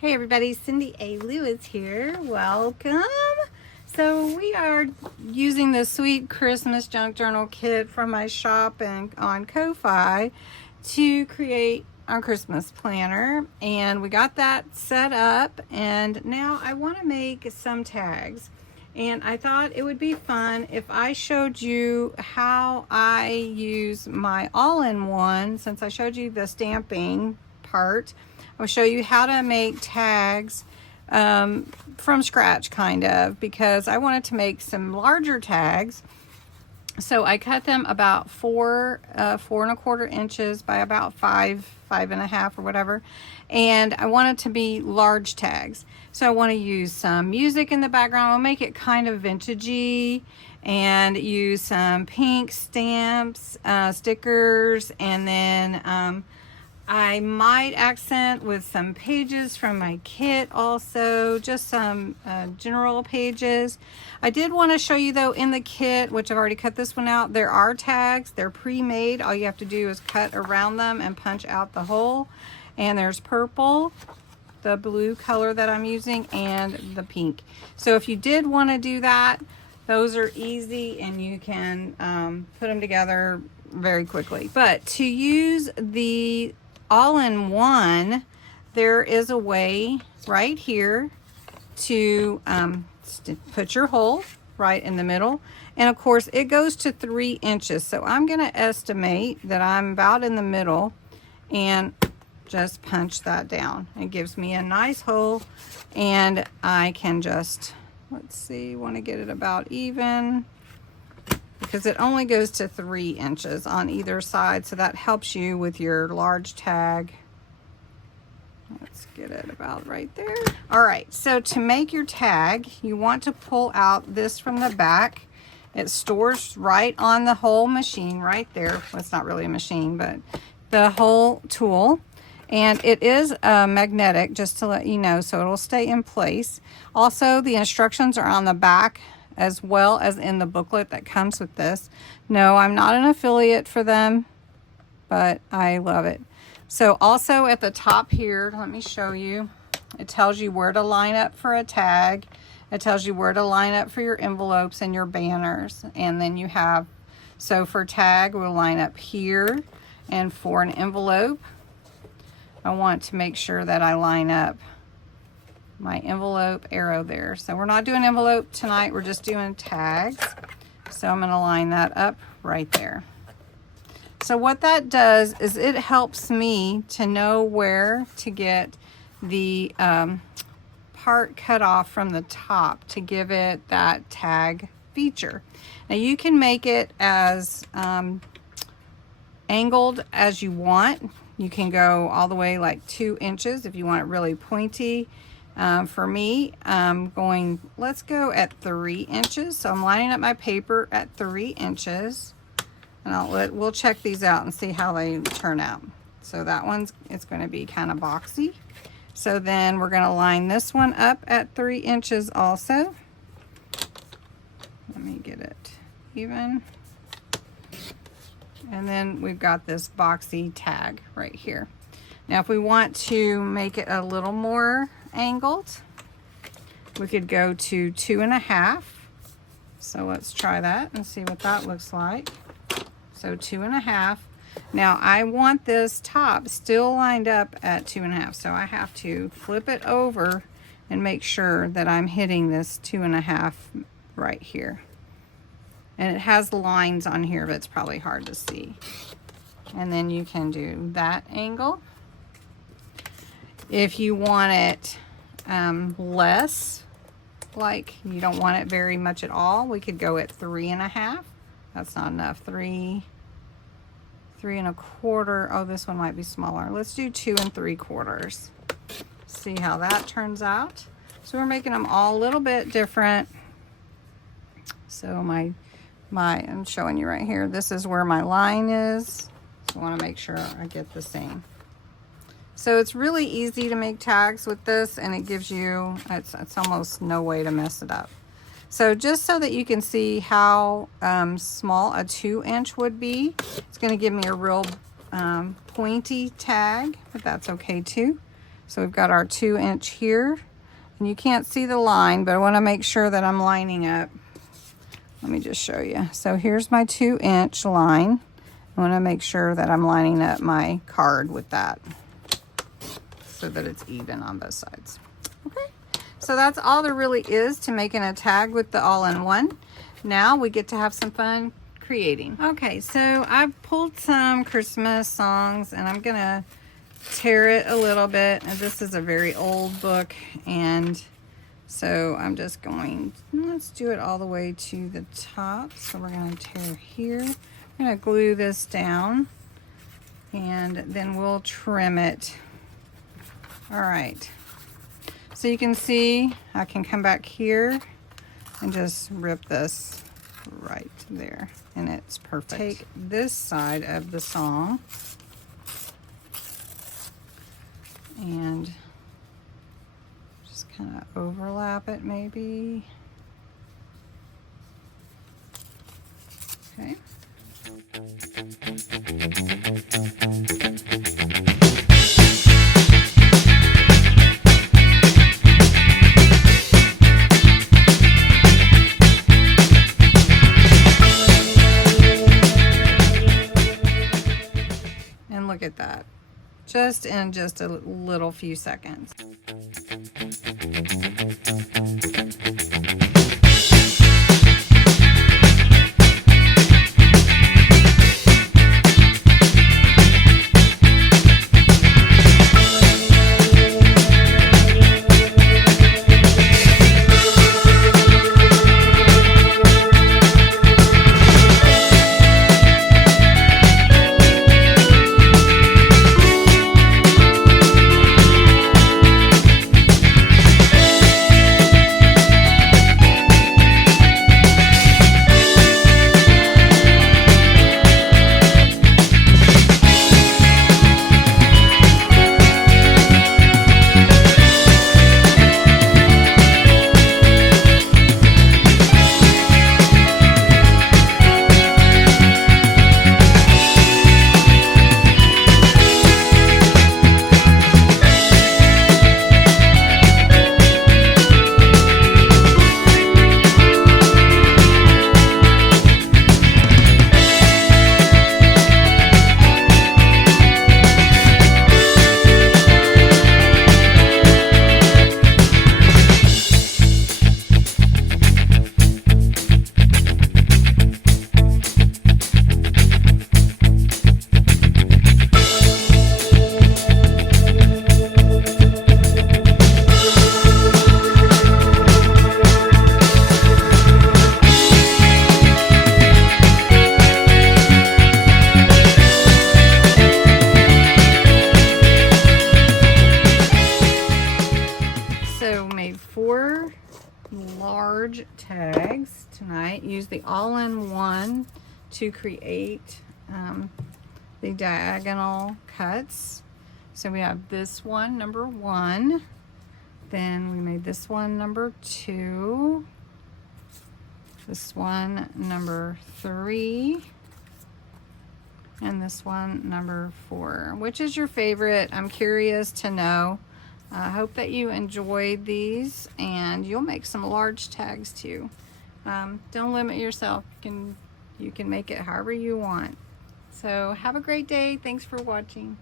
Hey everybody, Cindy A. Lewis here. Welcome. So we are using the sweet Christmas junk journal kit from my shop and on Ko-Fi to create our Christmas planner, and we got that set up, and now I want to make some tags. And I thought it would be fun if I showed you how I use my all-in-one. Since I showed you the stamping part, I'll show you how to make tags from scratch, kind of, because I wanted to make some larger tags. So I cut them about 4.25 inches by about 5.5 or whatever, and I want it to be large tags. So I want to use some music in the background. I'll make it kind of vintagey, and use some pink stamps, stickers, and then I might accent with some pages from my kit also, just some general pages. I did want to show you though, in the kit, which I've already cut this one out, there are tags. They're pre-made. All you have to do is cut around them and punch out the hole. And there's purple, the blue color that I'm using, and the pink. So if you did want to do that, those are easy and you can put them together very quickly. But to use the all-in-one, there is a way right here to put your hole right in the middle, and of course it goes to 3 inches, so I'm going to estimate that I'm about in the middle and just punch that down. It gives me a nice hole, and I can just, let's see, want to get it about even, because it only goes to 3 inches on either side, so that helps you with your large tag. Let's get it about right there. All right, so to make your tag, you want to pull out this from the back. It stores right on the whole machine right there. Well, it's not really a machine, but the whole tool. And it is magnetic, just to let you know, so it'll stay in place. Also, the instructions are on the back, as well as in the booklet that comes with this. No, I'm not an affiliate for them, but I love it. So also at the top here, let me show you, it tells you where to line up for a tag. It tells you where to line up for your envelopes and your banners. And then you have, so for tag, we'll line up here. And for an envelope, I want to make sure that I line up my envelope arrow there. So we're not doing envelope tonight, we're just doing tags. So I'm going to line that up right there. So what that does is it helps me to know where to get the part cut off from the top to give it that tag feature. Now you can make it as angled as you want. You can go all the way like 2 inches if you want it really pointy. For me, I'm going, let's go at 3 inches. So I'm lining up my paper at 3 inches, and we'll check these out and see how they turn out. So that one's, it's going to be kind of boxy. So then we're going to line this one up at 3 inches also. Let me get it even. And then we've got this boxy tag right here. Now if we want to make it a little more angled, we could go to 2.5. So let's try that and see what that looks like. So 2.5. Now I want this top still lined up at 2.5, so I have to flip it over and make sure that I'm hitting this 2.5 right here. And it has lines on here, but it's probably hard to see. And then you can do that angle. If you want it less, like you don't want it very much at all, we could go at 3.5. That's not enough. 3.25. Oh, this one might be smaller. Let's do 2 3/4. See how that turns out. So we're making them all a little bit different. So I'm showing you right here. This is where my line is. So I want to make sure I get the same. So it's really easy to make tags with this, and it gives you, it's almost no way to mess it up. So just so that you can see how small a 2 inch would be, it's going to give me a real pointy tag, but that's okay too. So we've got our 2-inch here, and you can't see the line, but I want to make sure that I'm lining up. Let me just show you. So here's my 2-inch line. I want to make sure that I'm lining up my card with that so that it's even on both sides. Okay, so that's all there really is to making a tag with the all-in-one. Now we get to have some fun creating. Okay, so I've pulled some Christmas songs and I'm gonna tear it a little bit. And this is a very old book, and so I'm just going, let's do it all the way to the top. So we're gonna tear here. I'm gonna glue this down and then we'll trim it. All right, so you can see I can come back here and just rip this right there, and it's perfect. Take this side of the song and just kind of overlap it maybe. Okay. And look at that. Just in just a little few seconds. Large tags tonight. Use the all-in-one to create the diagonal cuts. So we have this one, number 1. Then we made this one, number 2. This one, number 3. And this one, number 4. Which is your favorite? I'm curious to know. I hope that you enjoyed these, and you'll make some large tags too. Don't limit yourself. You can make it however you want. So have a great day. Thanks for watching.